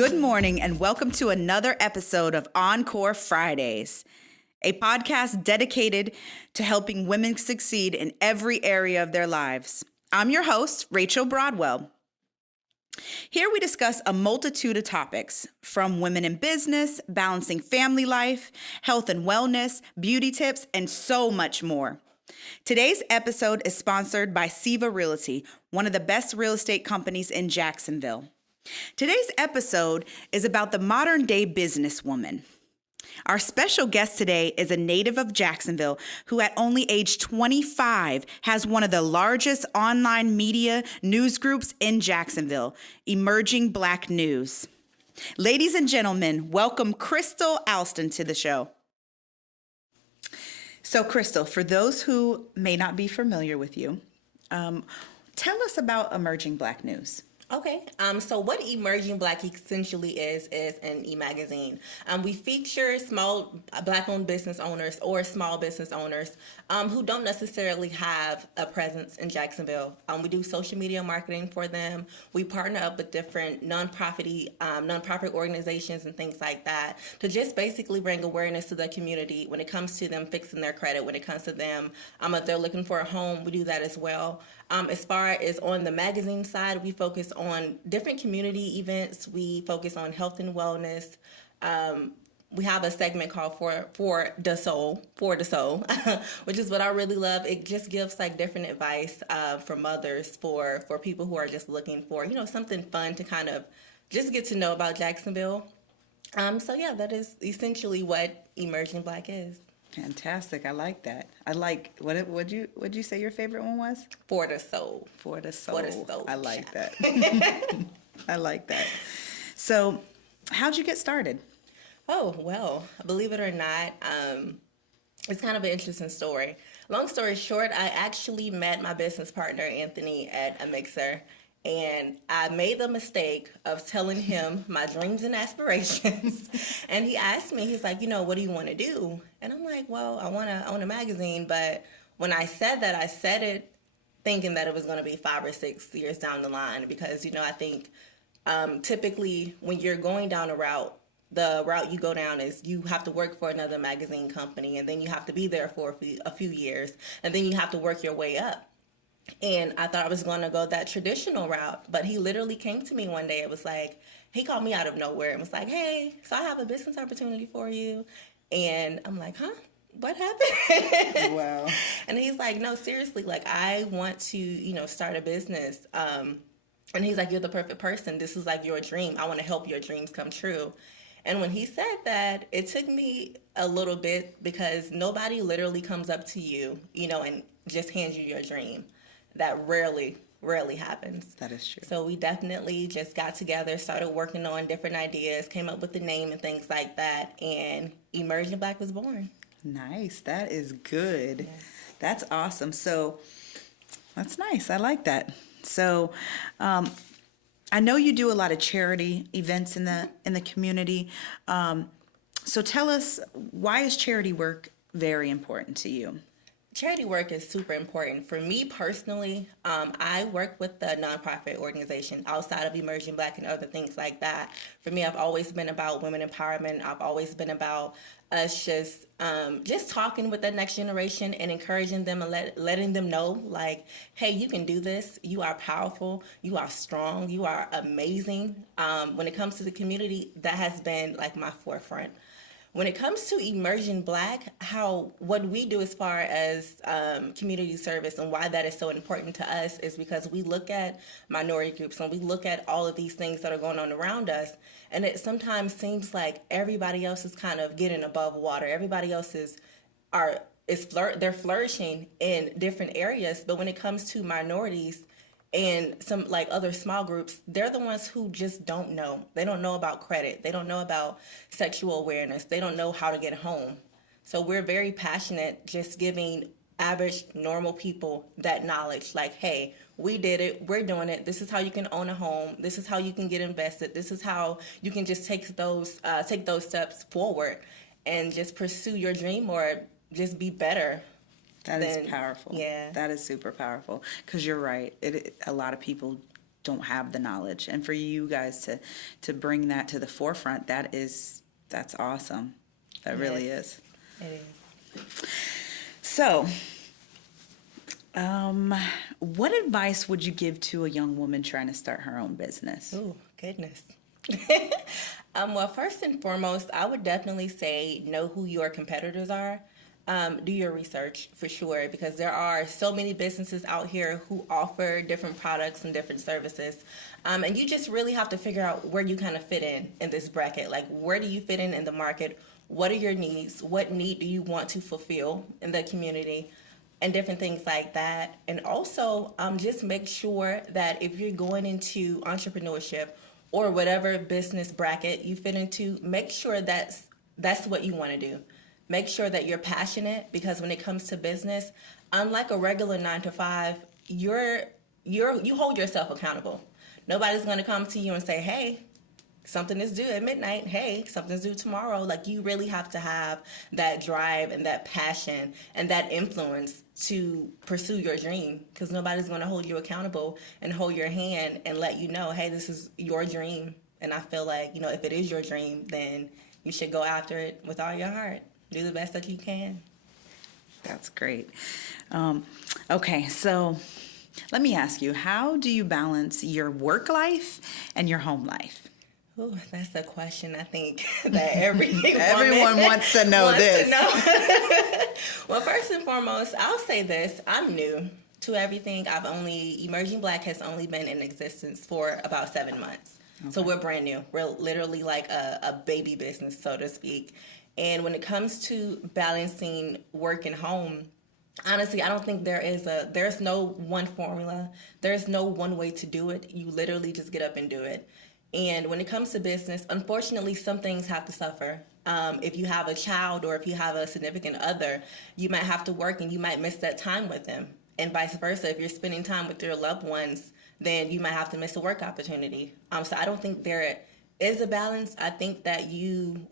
Good morning and welcome to another episode of Encore Fridays, a podcast dedicated to helping women succeed in every area of their lives. I'm your host, Rachel Broadwell. Here we discuss a multitude of topics, from women in business, balancing family life, health and wellness, beauty tips, and so much more. Today's episode is sponsored by Siva Realty, one of the best real estate companies in Jacksonville. Today's episode is about the modern-day businesswoman. Our special guest today is a native of Jacksonville who at only age 25 has one of the largest online media news groups in Jacksonville, Emerging Black News. Ladies and gentlemen, welcome Kristal Alston to the show. So Kristal, for those who may not be familiar with you, tell us about Emerging Black News. Okay, so what Emerging Black essentially is an e-magazine. We feature small Black-owned business owners or small business owners who don't necessarily have a presence in Jacksonville. We do social media marketing for them. We partner up with different nonprofit organizations and things like that to just basically bring awareness to the community when it comes to them fixing their credit, when it comes to them, if they're looking for a home, we do that as well. As far as on the magazine side, we focus on different community events. We focus on health and wellness. We have a segment called For the Soul, which is what I really love. It just gives like different advice for mothers, for people who are just looking for, something fun to kind of just get to know about Jacksonville. So yeah, that is essentially what Emerging Black is. Fantastic. I like that. I like, what'd you say your favorite one was? For the Soul. For the Soul. For the Soul. I like that. I like that. So how'd you get started? Oh, well, believe it or not, it's kind of an interesting story. Long story short, I actually met my business partner, Anthony, at a mixer. And I made the mistake of telling him my dreams and aspirations. And he asked me, he's like, what do you want to do? And I'm like, well, I want to own a magazine. But when I said that, I said it thinking that it was going to be 5 or 6 years down the line. Because, I think typically when you're going down a route, the route you go down is you have to work for another magazine company. And then you have to be there for a few years. And then you have to work your way up. And I thought I was going to go that traditional route, but he literally came to me one day. It was like, he called me out of nowhere and was like, hey, so I have a business opportunity for you. And I'm like, huh? What happened? Wow. And he's like, no, seriously, like I want to, start a business. And he's like, you're the perfect person. This is like your dream. I want to help your dreams come true. And when he said that, it took me a little bit because nobody literally comes up to you, and just hands you your dream. That rarely happens. That is true. So we definitely just got together, started working on different ideas, came up with the name and things like that, and Emerging Black was born. Nice. That is good. Yes. That's awesome. So that's nice. I like that. So I know you do a lot of charity events in the community. So tell us, why is charity work very important to you? Charity work is super important. For me personally, I work with a nonprofit organization outside of Emerging Black and other things like that. For me, I've always been about women empowerment. I've always been about us just talking with the next generation and encouraging them and letting them know, like, hey, you can do this. You are powerful. You are strong. You are amazing. When it comes to the community, that has been like my forefront. When it comes to Emerging Black, what we do as far as community service and why that is so important to us is because we look at minority groups and we look at all of these things that are going on around us, and it sometimes seems like everybody else is kind of getting above water. Everybody else they're flourishing in different areas, but when it comes to minorities and some like other small groups, they're the ones who just don't know. They don't know about credit. They don't know about sexual awareness. They don't know how to get home. So we're very passionate just giving average, normal people that knowledge. Like, hey, we did it. We're doing it. This is how you can own a home. This is how you can get invested. This is how you can just take those steps forward and just pursue your dream or just be better. That is powerful. Yeah. That is super powerful because you're right. A lot of people don't have the knowledge. And for you guys to bring that to the forefront, that's awesome. That really is. It is. So, what advice would you give to a young woman trying to start her own business? Oh, goodness. Well, first and foremost, I would definitely say know who your competitors are. Do your research for sure, because there are so many businesses out here who offer different products and different services. And you just really have to figure out where you kind of fit in this bracket. Like, where do you fit in the market? What are your needs? What need do you want to fulfill in the community? And different things like that. And also, just make sure that if you're going into entrepreneurship or whatever business bracket you fit into, make sure that's what you want to do. Make sure that you're passionate, because when it comes to business, unlike a regular 9-to-5, you hold yourself accountable. Nobody's going to come to you and say, hey, something is due at midnight. Hey, something's due tomorrow. Like, you really have to have that drive and that passion and that influence to pursue your dream, because nobody's going to hold you accountable and hold your hand and let you know, hey, this is your dream. And I feel like, if it is your dream, then you should go after it with all your heart. Do the best that you can. That's great. Okay, so let me ask you, how do you balance your work life and your home life? Ooh, that's a question I think that everyone wants to know this. Well, first and foremost, I'll say this. I'm new to everything. Emerging Black has only been in existence for about 7 months. Okay. So we're brand new. We're literally like a baby business, so to speak. And when it comes to balancing work and home, honestly, I don't think there's no one formula. There's no one way to do it. You literally just get up and do it. And when it comes to business, unfortunately, some things have to suffer. If you have a child or if you have a significant other, you might have to work and you might miss that time with them. And vice versa, if you're spending time with your loved ones, then you might have to miss a work opportunity. So I don't think there is a balance. I think that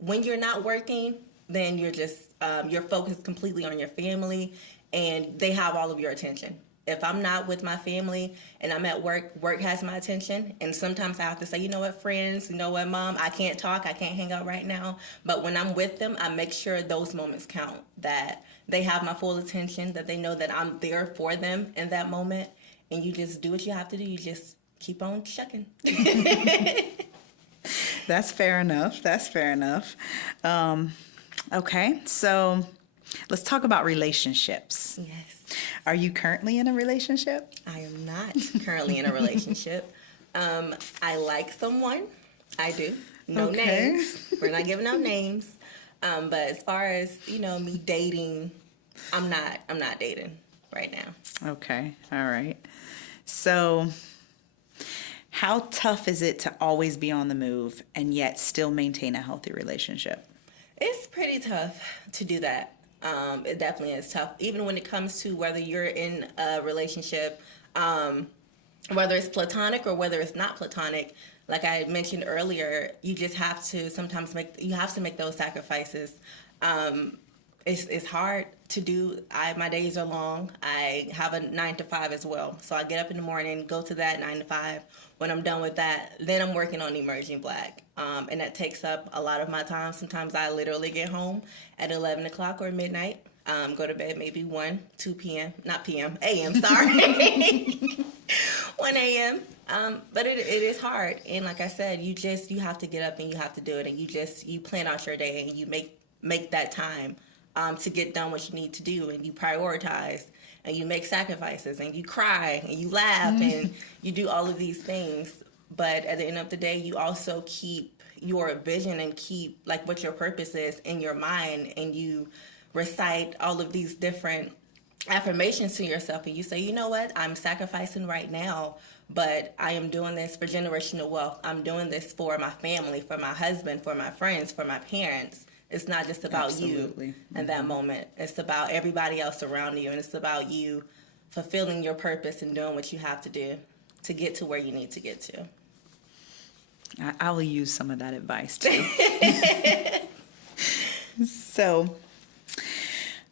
when you're not working, then you're focused completely on your family and they have all of your attention. If I'm not with my family and I'm at work, work has my attention. And sometimes I have to say, you know what, friends, you know what, mom, I can't talk, I can't hang out right now. But when I'm with them, I make sure those moments count, that they have my full attention, that they know that I'm there for them in that moment. And you just do what you have to do. You just keep on shucking. That's fair enough. Okay, so let's talk about relationships. Yes. Are you currently in a relationship? I am not currently in a relationship. I like someone. I do. No names. We're not giving out names. But as far as, me dating, I'm not dating right now. Okay. All right. So how tough is it to always be on the move and yet still maintain a healthy relationship? It's pretty tough to do that. It definitely is tough, even when it comes to whether you're in a relationship, whether it's platonic or whether it's not platonic. Like I mentioned earlier, you just have to sometimes make those sacrifices. It's hard to do. My days are long. I have a 9-to-5 as well. So I get up in the morning, go to that 9-to-5. When I'm done with that, then I'm working on Emerging Black. And that takes up a lot of my time. Sometimes I literally get home at 11 o'clock or midnight, go to bed maybe 1, 2 p.m., not p.m., a.m., sorry, 1 a.m. But it is hard. And like I said, you have to get up and you have to do it. And you plan out your day and you make that time to get done what you need to do, and you prioritize and you make sacrifices and you cry and you laugh and you do all of these things. But at the end of the day, you also keep your vision and keep like what your purpose is in your mind, and you recite all of these different affirmations to yourself, and you say, you know what, I'm sacrificing right now, but I am doing this for generational wealth. I'm doing this for my family, for my husband, for my friends, for my parents. It's not just about you in that moment. It's about everybody else around you, and it's about you fulfilling your purpose and doing what you have to do to get to where you need to get to. I will use some of that advice too. So,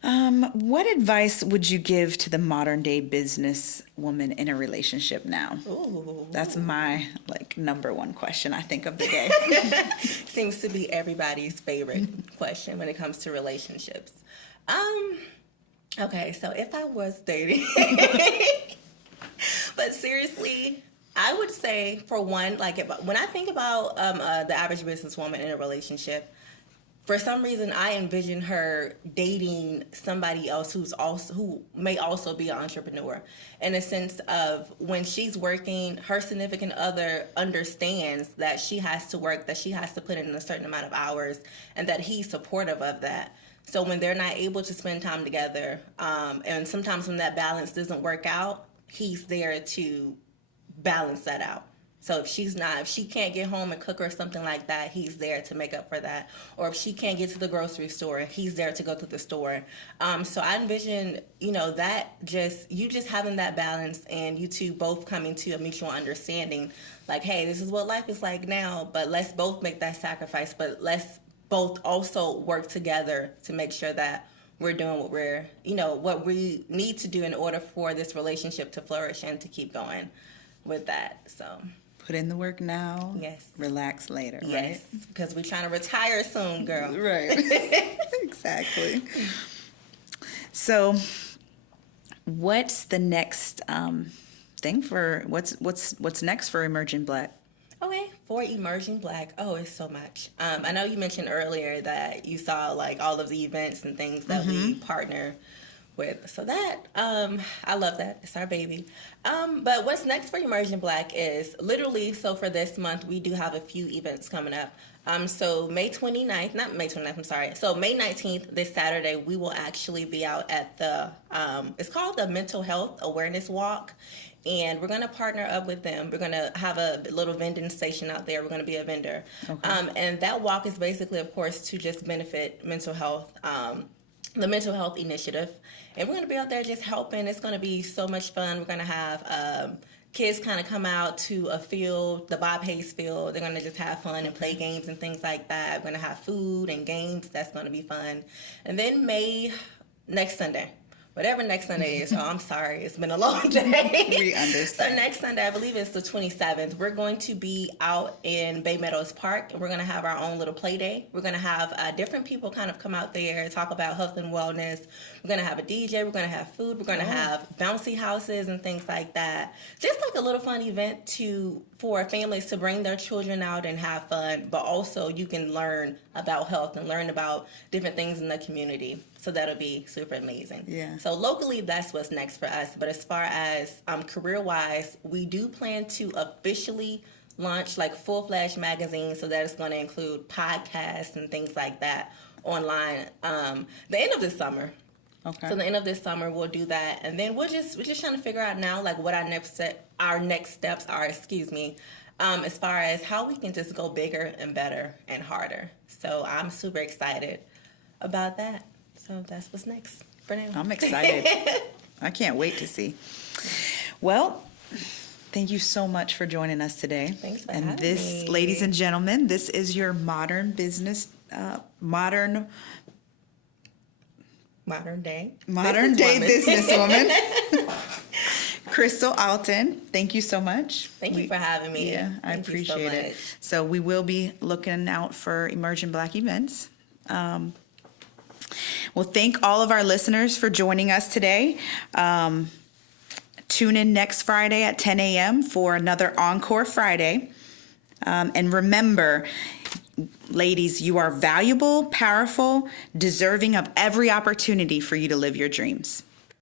What advice would you give to the modern day business woman in a relationship now? Ooh. That's my number one question I think of the day. Seems to be everybody's favorite question when it comes to relationships. Okay, so if I was dating, but seriously, I would say for one, when I think about the average businesswoman in a relationship, for some reason, I envision her dating somebody else who may also be an entrepreneur, in a sense of when she's working, her significant other understands that she has to work, that she has to put in a certain amount of hours, and that he's supportive of that. So when they're not able to spend time together, and sometimes when that balance doesn't work out, he's there to balance that out. So if she can't get home and cook or something like that, he's there to make up for that. Or if she can't get to the grocery store, he's there to go to the store. So I envision, that you just having that balance and you two both coming to a mutual understanding. Like, hey, this is what life is like now, but let's both make that sacrifice. But let's both also work together to make sure that we're doing what we need to do in order for this relationship to flourish and to keep going with that. So put in the work now. Yes. Relax later. Yes, right? Because we're trying to retire soon, girl. Right. Exactly. So, what's the next thing for what's next for Emerging Black? Okay, for Emerging Black, it's so much. I know you mentioned earlier that you saw all of the events and things that we partner with. So that, I love that. It's our baby. But what's next for Emerging Black is literally, so for this month, we do have a few events coming up. So May 19th, So May 19th, this Saturday, we will actually be out at it's called the Mental Health Awareness Walk. And we're going to partner up with them. We're going to have a little vending station out there. We're going to be a vendor. Okay. And that walk is basically, of course, to just benefit mental health, the mental health initiative. And we're going to be out there just helping. It's going to be so much fun. We're going to have kids kind of come out to a field, the Bob Hayes field. They're going to just have fun and play games and things like that. We're going to have food and games. That's going to be fun. And then next Sunday. Whatever next Sunday is. I'm sorry. It's been a long day. We understand. So next Sunday, I believe it's the 27th, we're going to be out in Bay Meadows Park, and we're going to have our own little play day. We're going to have different people kind of come out there and talk about health and wellness. We're going to have a DJ. We're going to have food. We're going to have bouncy houses and things like that. Just like a little fun event for families to bring their children out and have fun, but also you can learn about health and learn about different things in the community. So that'll be super amazing. Yeah. So locally, that's what's next for us. But as far as career-wise, we do plan to officially launch full-fledged magazines. So that is going to include podcasts and things like that online. The end of this summer. Okay. So the end of this summer, we'll do that, and then we're just trying to figure out now what our next steps are. As far as how we can just go bigger and better and harder. So I'm super excited about that. So that's what's next for now. I'm excited. I can't wait to see. Well, thank you so much for joining us today. Thanks for having me. Ladies and gentlemen, this is your modern day businesswoman, Kristal Alston. Thank you so much. Thank you for having me. Yeah, I appreciate it. So we will be looking out for Emerging Black events. Well, thank all of our listeners for joining us today. Tune in next Friday at 10 a.m. for another Encore Friday. And remember, ladies, you are valuable, powerful, deserving of every opportunity for you to live your dreams.